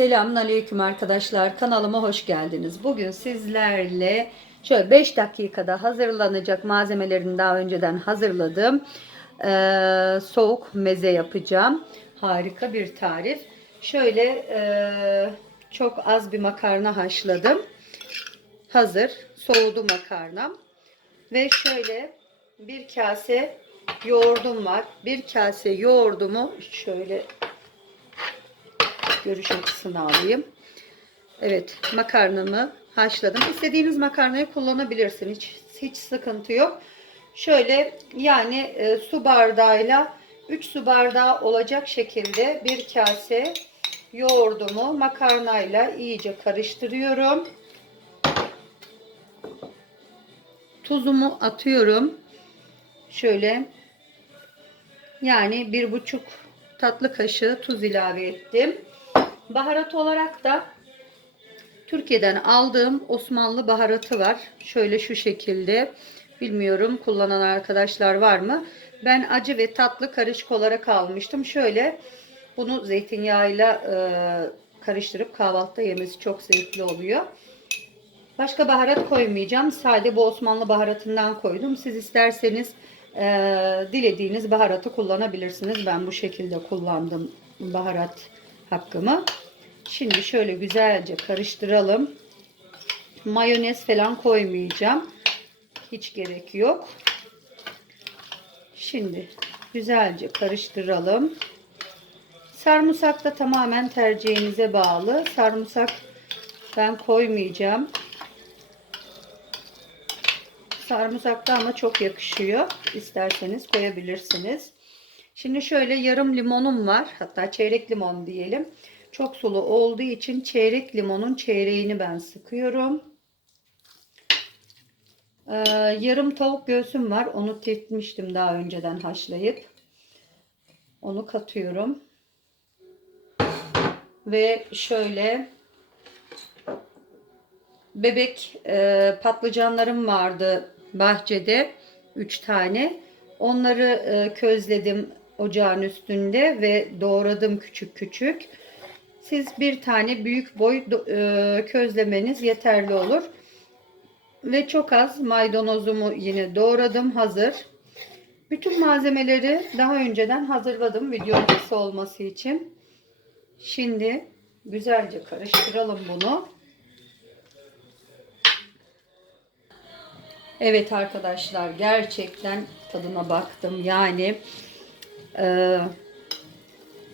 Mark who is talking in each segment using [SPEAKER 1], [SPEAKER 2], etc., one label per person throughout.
[SPEAKER 1] Selamünaleyküm arkadaşlar. Kanalıma hoş geldiniz. Bugün sizlerle şöyle 5 dakikada hazırlanacak malzemelerini daha önceden hazırladım. Ee, soğuk meze yapacağım. Harika bir tarif. Şöyle e, çok az bir makarna haşladım. Hazır. Soğudu makarnam. Ve şöyle bir kase yoğurdum var. Bir kase yoğurdumu şöyle görüş açısını alayım. Evet makarnamı haşladım. İstediğiniz makarnayı kullanabilirsiniz. Hiç, hiç sıkıntı yok. Şöyle yani e, su bardağıyla 3 su bardağı olacak şekilde bir kase yoğurdumu makarnayla iyice karıştırıyorum. Tuzumu atıyorum. Şöyle yani bir buçuk tatlı kaşığı tuz ilave ettim. Baharat olarak da Türkiye'den aldığım Osmanlı baharatı var. Şöyle şu şekilde. Bilmiyorum kullanan arkadaşlar var mı? Ben acı ve tatlı karışık olarak almıştım. Şöyle bunu zeytinyağıyla e, karıştırıp kahvaltıda yemesi çok zevkli oluyor. Başka baharat koymayacağım. Sade bu Osmanlı baharatından koydum. Siz isterseniz e, dilediğiniz baharatı kullanabilirsiniz. Ben bu şekilde kullandım baharat hakkımı. Şimdi şöyle güzelce karıştıralım. Mayonez falan koymayacağım. Hiç gerek yok. Şimdi güzelce karıştıralım. Sarımsak da tamamen tercihinize bağlı. Sarımsak ben koymayacağım. Sarımsak da ama çok yakışıyor. İsterseniz koyabilirsiniz. Şimdi şöyle yarım limonum var. Hatta çeyrek limon diyelim. Çok sulu olduğu için çeyrek limonun çeyreğini ben sıkıyorum. Ee, yarım tavuk göğsüm var. Onu tetmiştim daha önceden haşlayıp. Onu katıyorum. Ve şöyle bebek e, patlıcanlarım vardı bahçede. 3 tane. Onları e, közledim ocağın üstünde ve doğradım küçük küçük. Siz bir tane büyük boy e, közlemeniz yeterli olur. Ve çok az maydanozumu yine doğradım hazır. Bütün malzemeleri daha önceden hazırladım video kısa olması için. Şimdi güzelce karıştıralım bunu. Evet arkadaşlar gerçekten tadına baktım. Yani e,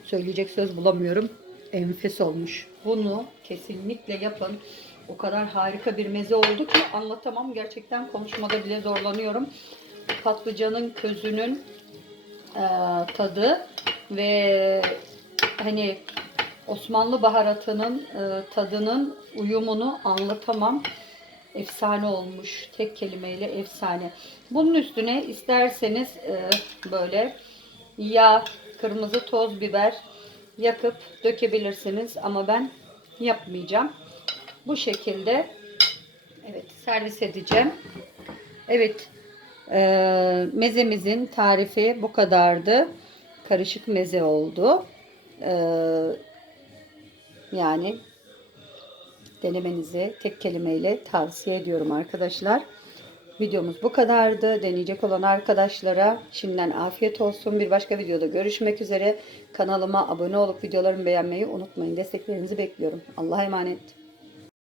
[SPEAKER 1] söyleyecek söz bulamıyorum. Enfes olmuş. Bunu kesinlikle yapın. O kadar harika bir meze oldu ki anlatamam. Gerçekten konuşmada bile zorlanıyorum. Patlıcanın közünün e, tadı ve hani Osmanlı baharatının e, tadının uyumunu anlatamam. Efsane olmuş. Tek kelimeyle efsane. Bunun üstüne isterseniz e, böyle yağ, kırmızı toz biber yakıp dökebilirsiniz. Ama ben yapmayacağım. Bu şekilde evet servis edeceğim. Evet e, mezemizin tarifi bu kadardı. Karışık meze oldu. E, yani denemenizi tek kelimeyle tavsiye ediyorum arkadaşlar. Videomuz bu kadardı. Deneyecek olan arkadaşlara şimdiden afiyet olsun. Bir başka videoda görüşmek üzere. Kanalıma abone olup videolarımı beğenmeyi unutmayın. Desteklerinizi bekliyorum. Allah'a emanet.